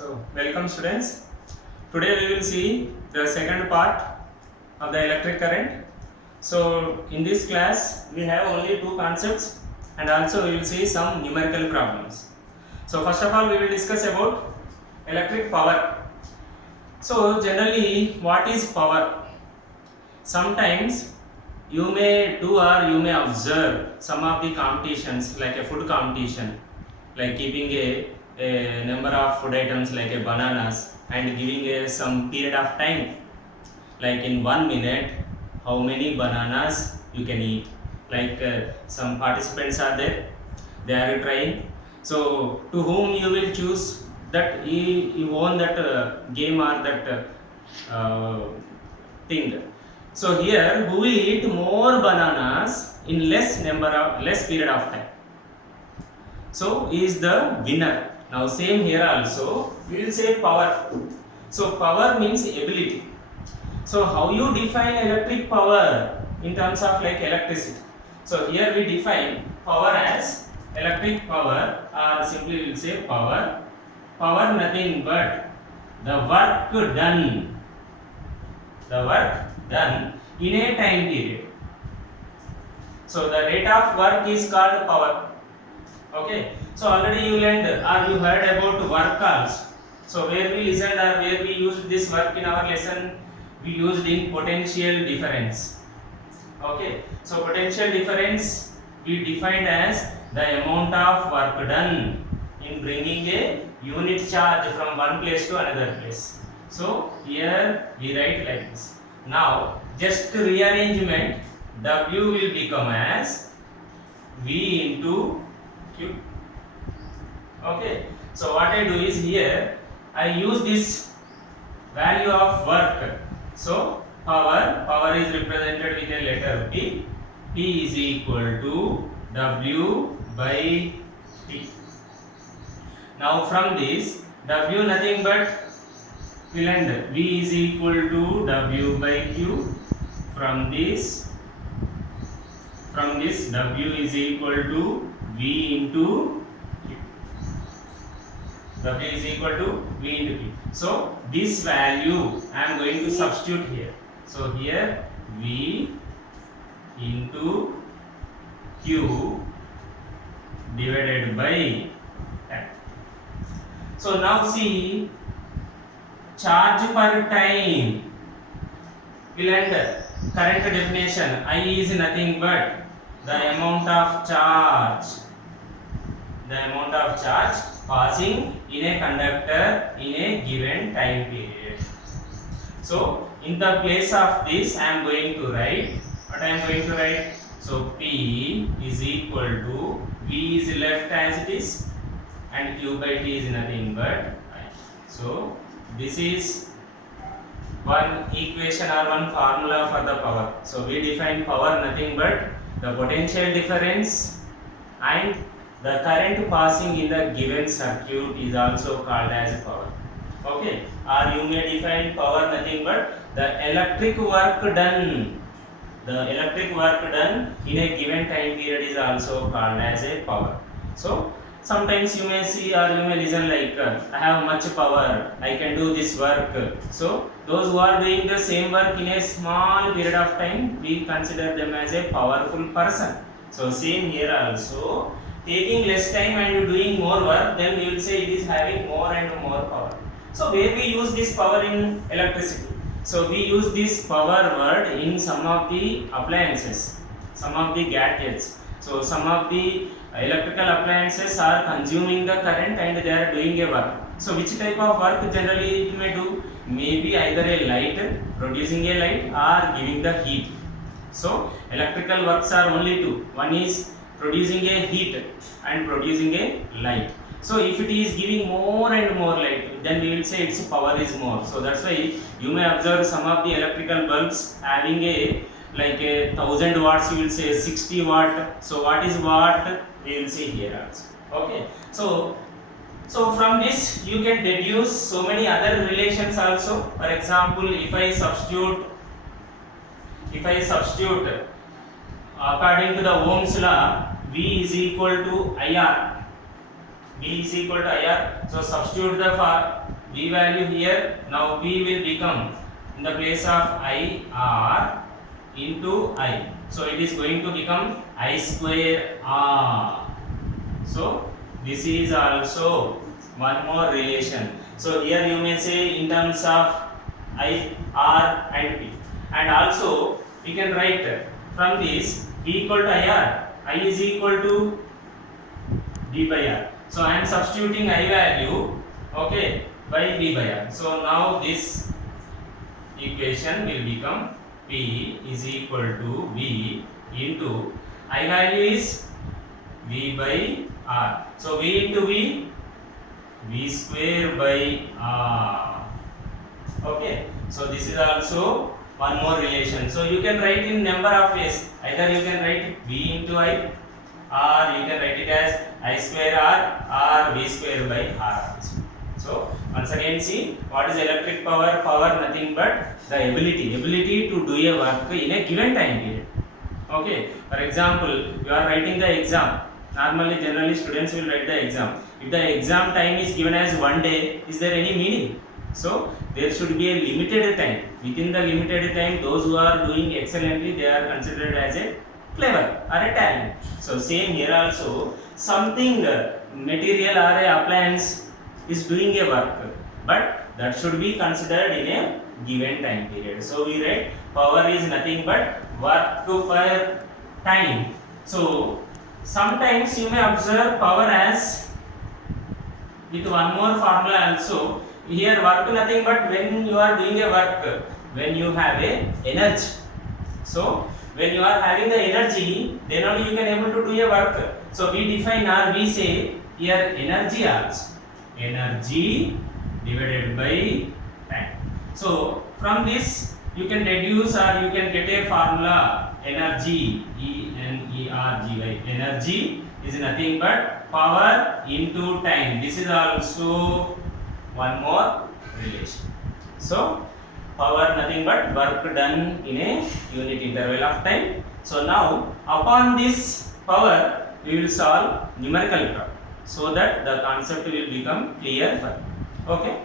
Welcome students. Today we will see the second part of the electric current. So in this class we have only two concepts and also we will see some numerical problems. So first of all we will discuss about electric power. So generally what is power? Sometimes you may do or you may observe some of the competitions like a food competition, like keeping a number of food items like a bananas and giving some period of time, like in 1 minute how many bananas you can eat, like some participants are there, they are trying. So to whom you will choose that he won that game or that thing. So here who will eat more bananas in less period of time, so he is the winner. Now same here also we will say power. So power means ability. So how you define electric power in terms of like electricity? So here we define power as electric power, or simply we will say power. Power nothing but the work done. The work done in a time period. So the rate of work is called power. Okay, so already you learned or you heard about work also. So where we listened or where we used this work in our lesson, we used in potential difference. Okay, so potential difference we defined as the amount of work done in bringing a unit charge from one place to another place. So here we write like this. Now just rearrangement, W will become as V into Q. Okay, so what I do is here I use this value of work. So power is represented with a letter P. P is equal to W by T. Now from this W nothing but will end V is equal to W by Q. From this W is equal to V into Q. W is equal to V into Q. So this value I am going to substitute here. So here V into Q divided by 10. So now see, charge per time will end current definition. I is nothing but the amount of charge passing in a conductor in a given time period. So in the place of this I am going to write what I am going to write. So P is equal to V is left as it is and Q by T is nothing but I. So this is one equation or one formula for the power. So we define power nothing but the potential difference and the current passing in the given circuit is also called as power. Okay, or you may define power nothing but the electric work done. The electric work done in a given time period is also called as a power. So sometimes you may see or you may listen like I have much power, I can do this work. So those who are doing the same work in a small period of time, we consider them as a powerful person. So same here also, taking less time and doing more work, then we will say it is having more and more power. So where we use this power in electricity? So we use this power word in some of the appliances, some of the gadgets. So some of the electrical appliances are consuming the current and they are doing a work. So which type of work generally it may do? Maybe either a light, producing a light, or giving the heat. So electrical works are only two. One is producing a heat and producing a light. So if it is giving more and more light, then we will say its power is more. So that's why you may observe some of the electrical bulbs having a like a 1000 watts, you will say 60 watt. So what is watt? We will see here also. Okay. So from this you can deduce so many other relations also. For example, if I substitute according to the Ohm's law, V is equal to IR. P is equal to IR. So substitute the V value here. Now P will become in the place of IR into I. So it is going to become I square R. So this is also one more relation. So here you may say in terms of I, R and P, and also we can write from this P equal to IR, I is equal to V by R. So I am substituting I value, okay, by V by R. So now this equation will become P is equal to V into I value is V by R. So V into V square by R. Okay, so this is also one more relation. So you can write in number of ways. Either you can write V into I, or you can write it as I square R or V square by R. So once again, see what is electric power? Power nothing but the ability to do a work in a given time period. Okay, for example, you are writing the exam. Normally, generally students will write the exam. If the exam time is given as 1 day, is there any meaning? So there should be a limited time. Within the limited time, those who are doing excellently, they are considered as a clever or a talent. So same here also, something material or a appliance is doing a work, but that should be considered in a given time period. So we write power is nothing but work per time. So sometimes you may observe power as with one more formula also. Here work nothing but when you are doing a work, when you have a energy. So when you are having the energy, then only you can able to do a work. So we define or we say here energy also, energy divided by time. So from this you can deduce or you can get a formula, energy, ENERGY. Energy is nothing but power into time. This is also one more relation. So power nothing but work done in a unit interval of time. So now upon this power we will solve numerical problem, so that the concept will become clear for you. Okay,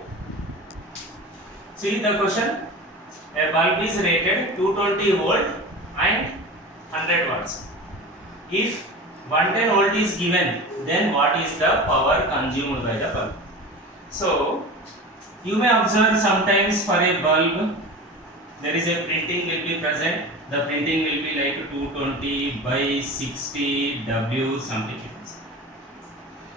see the question. A bulb is rated 220 volt and 100 watts. If 110 volt is given, then what is the power consumed by the bulb? So you may observe sometimes for a bulb there is a printing will be present. The printing will be like 220 by 60 W something.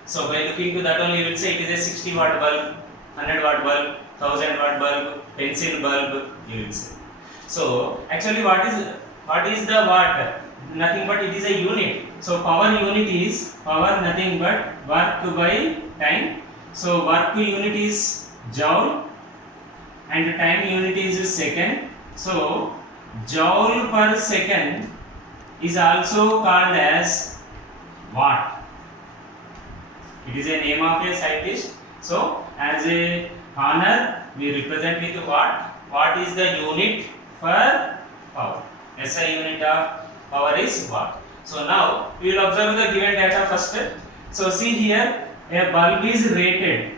So by looking to that only you will say it is a 60 watt bulb, 100 watt bulb, 1000 watt bulb, pencil bulb, you will say. So actually what is the watt? Nothing but it is a unit. So power unit is power nothing but work by time. So work unit is joule and time unit is second. So joule per second is also called as watt. It is a name of a scientist. So as a honor we represent with watt. Watt is the unit for power. SI unit of power is watt. So now we will observe the given data first. So see here a bulb is rated.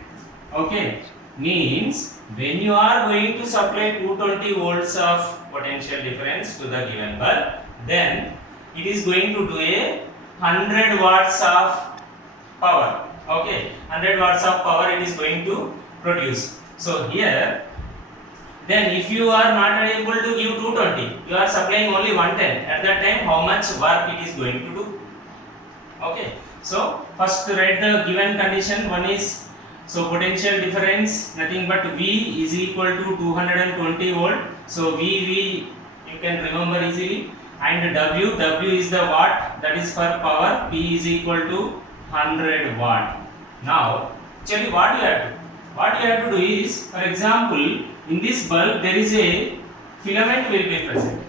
Okay, means when you are going to supply 220 volts of potential difference to the given bulb, then it is going to do a 100 watts of power. Okay, 100 watts of power it is going to produce. So here, then if you are not able to give 220, you are supplying only 110. At that time, how much work it is going to do? Okay, so first write the given condition. One is, so potential difference nothing but V is equal to 220 volt. So V you can remember easily, and W is the watt, that is for power. P is equal to 100 watt. Now actually what you have to do is, for example, in this bulb there is a filament will be present,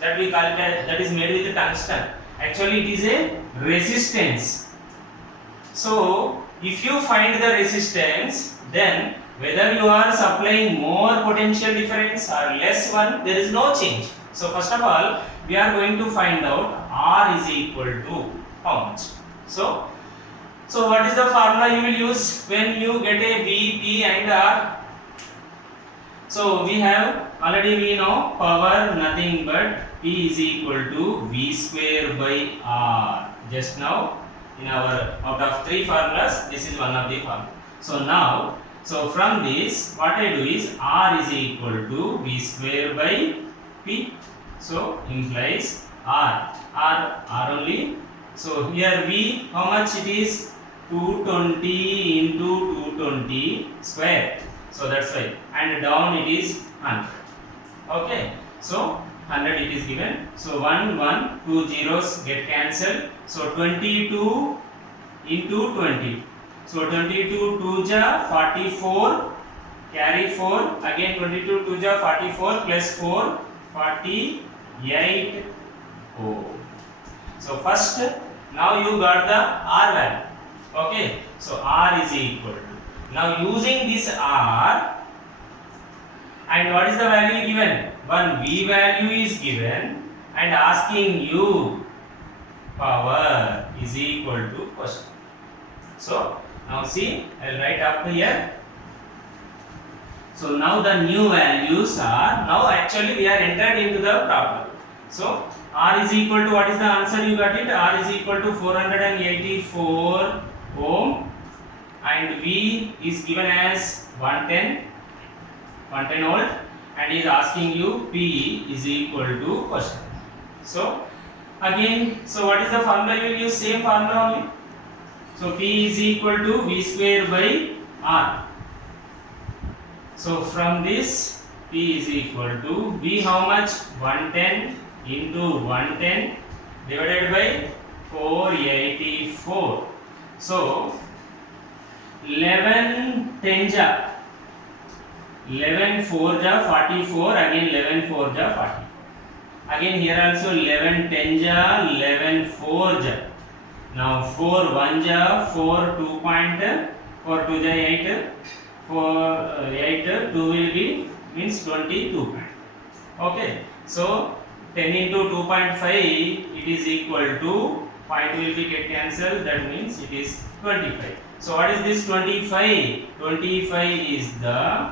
that we call it, that is made with tungsten. Actually it is a resistance. So if you find the resistance, then whether you are supplying more potential difference or less one, there is no change. So first of all we are going to find out R is equal to how much. So So what is the formula you will use when you get a V, P and R? So we have already we know power nothing but P is equal to V square by R. Just now in our out of 3 formulas, this is one of the formula. So now, so from this what I do is R is equal to V square by P. So implies R only. So here V, how much it is? 220 into 220 square. So that's why, and down it is 100. Okay, so 100 it is given. So 2 zeros get cancelled. So 22 into 20. So 22 2 ja 44, carry 4, again 22 2 ja 44 plus 4 48. Oh. So first, now you got the R value. Okay, so R is equal to, now using this R, and what is the value given? One V value is given and asking you power is equal to question. So now see, I will write up here. So now the new values are, now actually we are entered into the problem. So R is equal to, what is the answer you got it? R is equal to 484 ohm, and V is given as 110 volt, and is asking you P is equal to question. So again, so what is the formula you will use? Same formula only. So P is equal to V square by R. So from this P is equal to V, how much? 110 into 110 divided by 484. So 11 10 ja 11 4 ja 44, again 11 4 ja 44. Again here also 11 10 ja 11 4 ja. Now 4 1 ja 4 4 2 ja 8, 4 8 2 will be means 22. Okay, so 10 into 2.5 it is equal to, point will be get cancelled, that means it is 25. So what is this 25? 25 is the,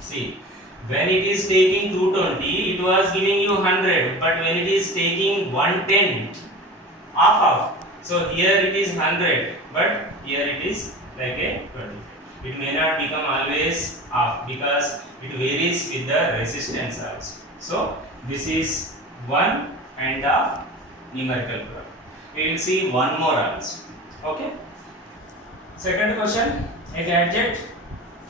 see, when it is taking 220 it was giving you 100, but when it is taking 110 off, so here it is 100, but here it is like a 25. It may not become always off because it varies with the resistance also. So this is one kind of numerical problem. We will see one more also. Okay. Second question: a gadget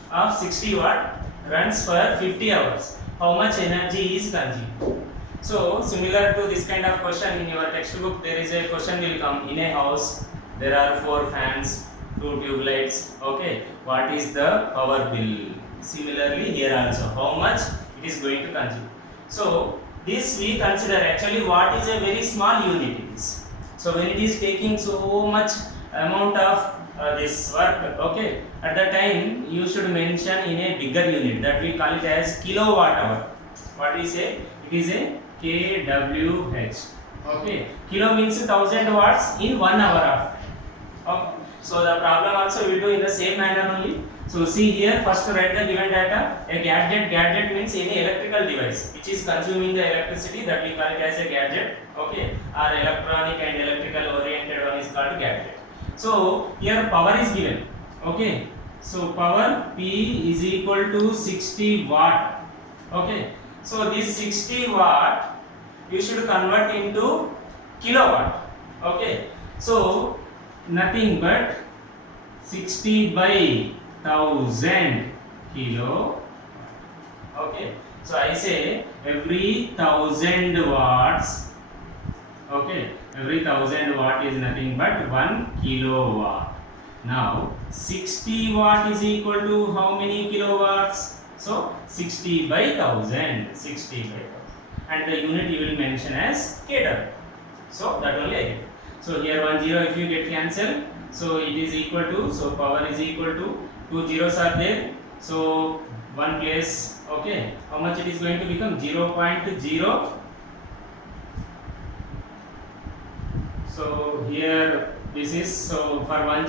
of 60 watt runs for 50 hours. How much energy is consumed? So similar to this kind of question in your textbook, there is a question will come: in a house there are 4 fans, 2 tube lights. Okay, what is the power bill? Similarly here also, how much it is going to consume? So this we consider actually what is a very small unit it is. So when it is taking so much amount of this work, okay, at the time you should mention in a bigger unit, that we call it as kilowatt hour. What we say? It is a kWh. Okay, kilo means 1000 watts in 1 hour of time. Okay. So the problem also we do in the same manner only. So see here, first write the given data. A gadget means any electrical device which is consuming the electricity, that we call it as a gadget. Okay, or electronic and electrical oriented one is called gadget. So here power is given. Okay, so power P is equal to 60 watt. Okay, so this 60 watt you should convert into kilowatt. Okay, so nothing but 60 by 1000 kilo. Okay, so I say every 1000 watts. Okay, every 1000 watt is nothing but 1 kilowatt. Now 60 watt is equal to how many kilowatts? So 60 by 1000, 60 by 1000, and the unit you will mention as kW. So that only I get. So here 1 0 if you get cancelled, so it is equal to, so power is equal to 2 zeros are there, so one place. Okay, how much it is going to become? 0.0. So here this is, so for 10,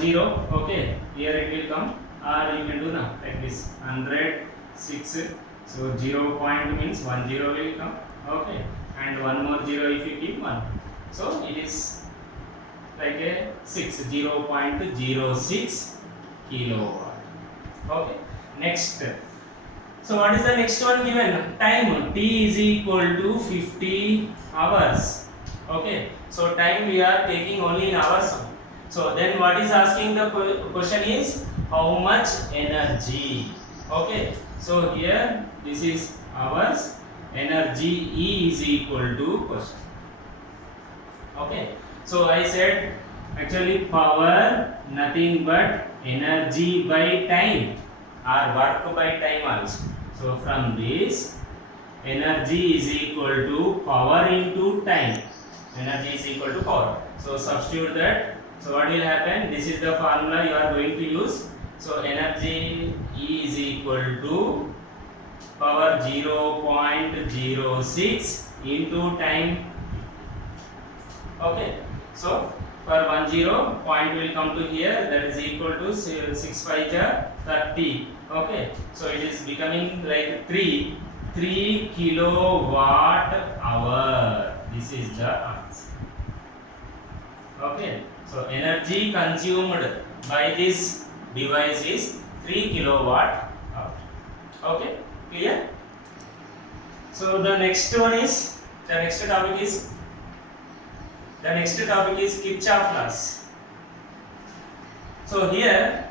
okay, here it will come, or you can do now like this 100 6, so 0 point means 10 will come, okay, and one more 0 if you keep 1, so it is like a 0.06 kilowatt. Okay, next. So what is the next one given? Time t is equal to 50 hours. Okay, so time we are taking only in hours. So then what is asking, the question is how much energy. Okay, so here this is hours, energy E is equal to question. Okay, so I said actually power nothing but energy by time or work by time also. So from this, energy is equal to power into time. Energy is equal to power. So substitute that. So what will happen? This is the formula you are going to use. So energy E is equal to power 0.06 into time. Okay. So for 10, point will come to here, that is equal to 6 5 30. Okay, so it is becoming like 3 kilowatt hour. This is the answer. Okay, so energy consumed by this device is 3 kilowatt hour. Okay, clear? So the next topic is Kirchhoff laws. So here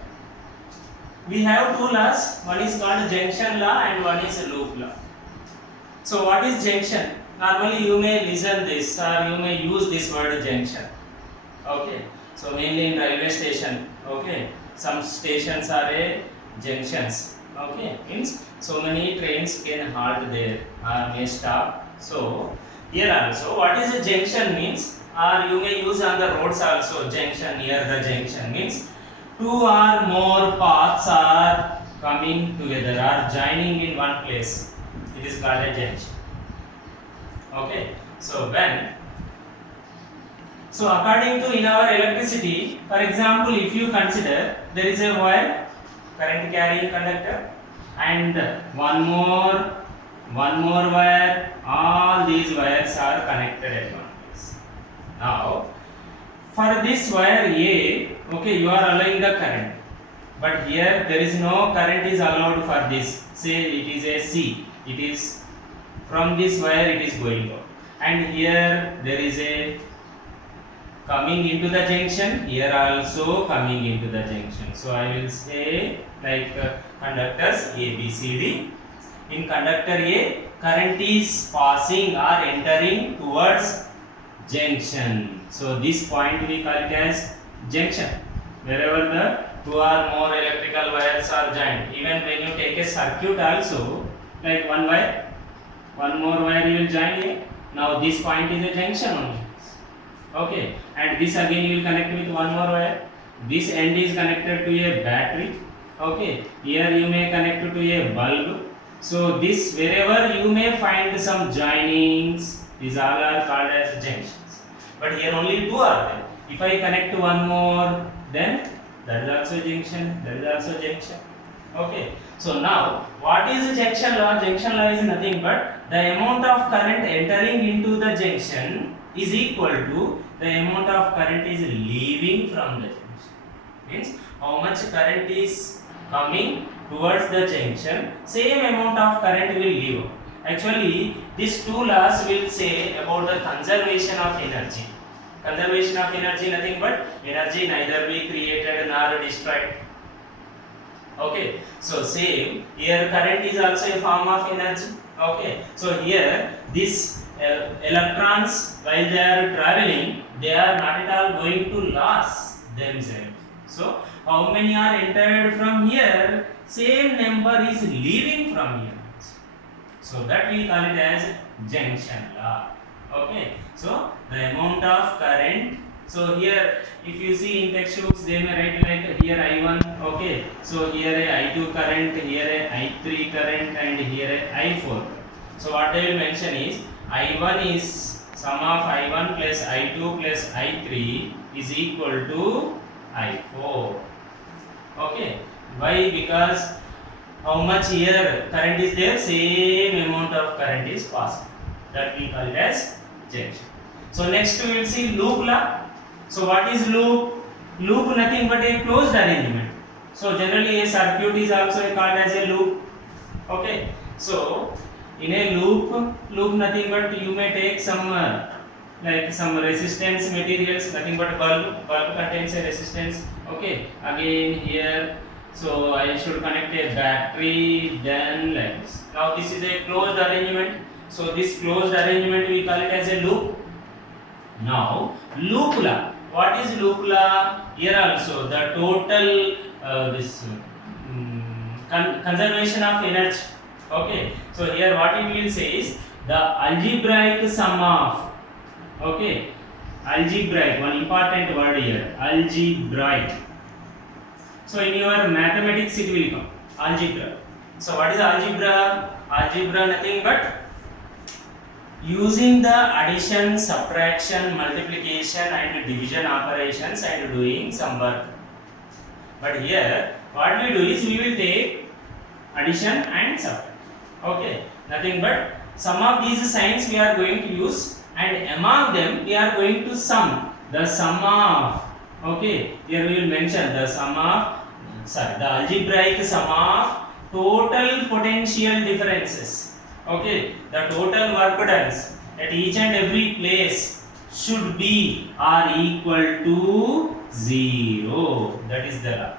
we have two laws. One is called junction law and one is loop law. So what is junction? Normally you may listen this or you may use this word junction. Okay. So mainly in railway station. Okay. Some stations are junctions. Okay. Means so many trains can halt there or may stop. So here also, what is a junction means? Or you may use on the roads also, junction, near the junction means two or more paths are coming together or joining in one place. It is called a junction. Okay, so according to in our electricity, for example, if you consider there is a wire, current carrying conductor, and one more wire, all these wires are connected at one place. Now, for this wire A, okay, you are allowing the current, but here there is no current is allowed for this. Say it is a C, it is from this wire it is going out, and here there is a coming into the junction, here also coming into the junction. So I will say like conductors A, B, C, D. In conductor A, current is passing or entering towards junction. So this point we call it as junction. Wherever the two or more electrical wires are joined. Even when you take a circuit also, like one wire, one more wire you will join here. Now this point is a junction only. Okay, and this again you will connect with one more wire. This end is connected to a battery. Okay, here you may connect to a bulb. So this wherever you may find some joinings, these all are called as junctions. But here only two are there. If I connect to one more, then that is also junction, that is also junction. Okay, so now what is the junction law? Junction law is nothing but the amount of current entering into the junction is equal to the amount of current is leaving from the junction. Means how much current is coming towards the junction, same amount of current will leave. Actually, these two laws will say about the conservation of energy. Conservation of energy nothing but energy neither be created nor destroyed. Okay, so same here current is also a form of energy. Okay, so here this electrons while they are traveling, they are not at all going to lose themselves. So how many are entered from here, same number is leaving from here. So that we call it as junction law. Okay, so the amount of current. So here if you see in textbooks they may write like here I1. Okay, so here a I2 current, here a I3 current, and here a I4. So what they will mention is I1 is sum of I1 plus I2 plus I3 is equal to I4. Okay, why? Because how much here current is there, same amount of current is passing, that we call it as junction. So next we will see loop law. So what is loop? Loop nothing but a closed arrangement. So generally a circuit is also called as a loop. Okay, so in a loop nothing but you may take some like some resistance materials, nothing but bulb contains a resistance. Okay, again here, so I should connect a battery, then like this. Now this is a closed arrangement, so this closed arrangement we call it as a loop. Now loop law, what is loop law? Here also the total conservation of energy. Okay, so here what it will say is the algebraic sum of, okay, algebraic, one important word here, algebraic. So in your mathematics it will come algebra. So what is algebra? Algebra nothing but using the addition, subtraction, multiplication and division operations and doing some work. But here what we do is we will take addition and subtraction. Okay, nothing but some of these signs we are going to use, and among them we are going to sum the sum of, okay, here we will mention the sum of, the algebraic sum of total potential differences. Okay, the total work done at each and every place should be or equal to 0. That is the law.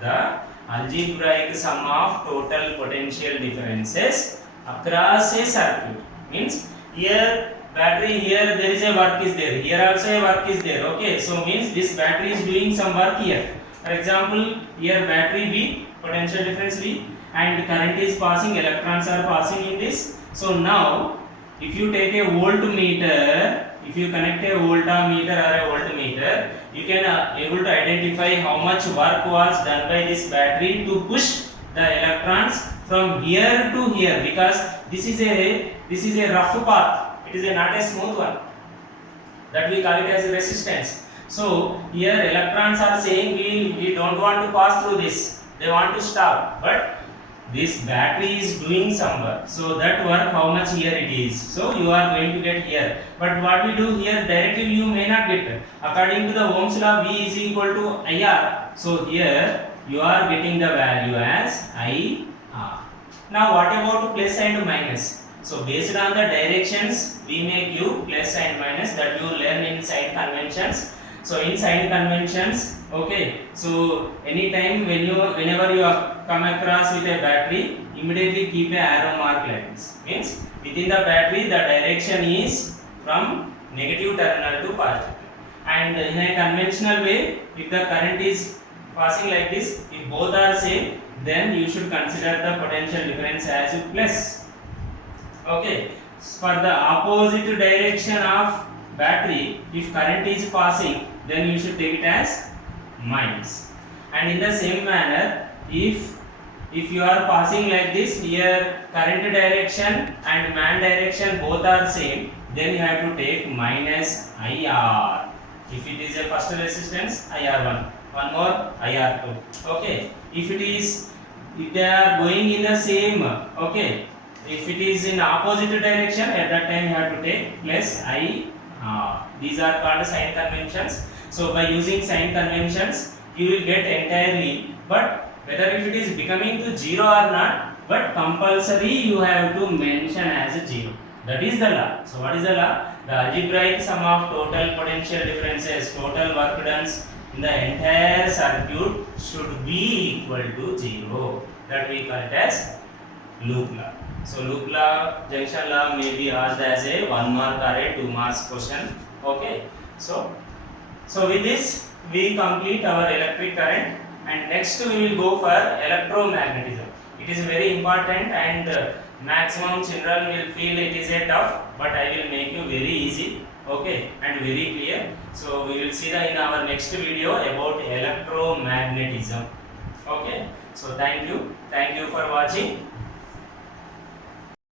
The algebraic sum of total potential differences across a circuit means here battery, here there is a work is there, here also a work is there. Okay, so means this battery is doing some work here. For example, here battery V, potential difference V, and current is passing, electrons are passing in this. So now if you take a voltmeter, if you connect a voltmeter or a voltmeter, you can able to identify how much work was done by this battery to push the electrons from here to here, because this is a rough path, it is not a smooth one, that we call it as a resistance. So here electrons are saying we don't want to pass through this, they want to stop, but this battery is doing some work. So that work, how much here it is, so you are going to get here. But what we do here directly you may not get. According to the Ohm's law, V is equal to IR. So here you are getting the value as IR. Now what about plus and minus? So based on the directions we may give plus and minus, that you learn in sign conventions. So in sign conventions, okay, so anytime whenever you come across with a battery, immediately keep a arrow mark like this. Means within the battery the direction is from negative terminal to positive. And in a conventional way, if the current is passing like this, if both are same, then you should consider the potential difference as plus. Okay, for the opposite direction of battery, if current is passing, then you should take it as minus. And in the same manner, if you are passing like this, here current direction and man direction both are same, then you have to take minus IR. If it is a first resistance, IR1, one more IR2. Okay, if they are going in the same, okay, if it is in opposite direction, at that time you have to take plus IR. These are called sign conventions. So by using sign conventions, you will get entirely, but whether if it is becoming to 0 or not, but compulsory you have to mention as a 0. That is the law. So what is the law? The algebraic sum of total potential differences, total work done in the entire circuit should be equal to 0. That we call it as loop law. So loop law, junction law may be asked as a 1 mark or a 2 marks question. Okay. So with this we complete our electric current, and next we will go for electromagnetism. It is very important, and maximum children will feel it is a tough, but I will make you very easy, okay, and very clear. So we will see that in our next video about electromagnetism. Okay. So thank you for watching.